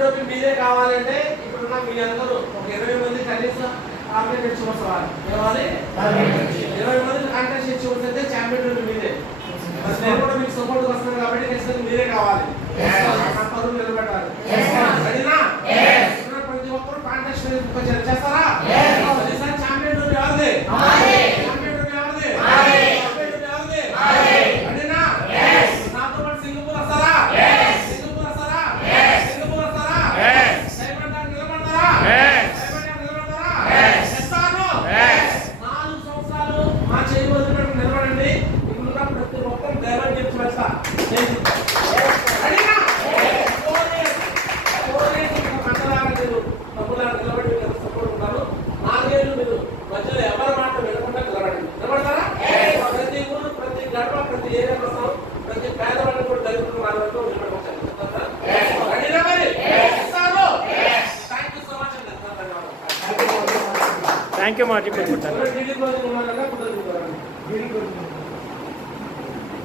టోపీ మీరే కావాలంటే ఇప్పుడున్న మీ అందరూ ఒక 20 మంది కనీసం టార్గెట్ ఇచ్చుకోవచ్చు. ఏవాలి 20 మంది కాంటాక్ట్ ఇచ్చుకుంటే ఛాంపియన్ టోపీ మీరే. నేను కూడా మీకు సపోర్ట్ వస్తాను కాబట్టి ఖచ్చితంగా మీరే కావాలి. పరువు నిలబెట్టాలి. రెడీనా? ప్రతి ఒక్కరు కాంటాక్ట్ చేస్తారా? ఈసారి ఛాంపియన్ టోపీ ఎవరిది? ఛాంపియన్ టోపీ ఎవరిది? ఛాంపియన్ టోపీ ఎవరిది? రెడీనా? నాతో పాటు సింగపూర్ వస్తారా? సింగపూర్ వస్తారా? సింగపూర్ వస్తారా? సైమంటారు నిలబడతారా? సైమంటారు నిలబడతారా? చేస్తాను. 4 సంవత్సరాలు మా చేయి వదిలిపెట్టి నిలబడండి. ఇప్పుడున్న ప్రతి ఒక్కరు దైవం చెప్పి వేస్తా. రెడీనా? నిలబడి సపోర్ట్ ఉన్నారు. 4 ఏళ్ళు మీరు మధ్యలో ఎవరి మాట వినకుండా నిలబడండి. నిలబడతారా? ప్రతి ఊరు, ప్రతి గడప, ప్రతి ఏరియా కోసం ప్రతి పేదవాళ్ళని కూడా దళితులు వాళ్ళ వరకు నిలబడవచ్చు. రెడీనా మరి? థ్యాంక్ యూ సో మచ్ అండి. థ్యాంక్ యూ మాజీ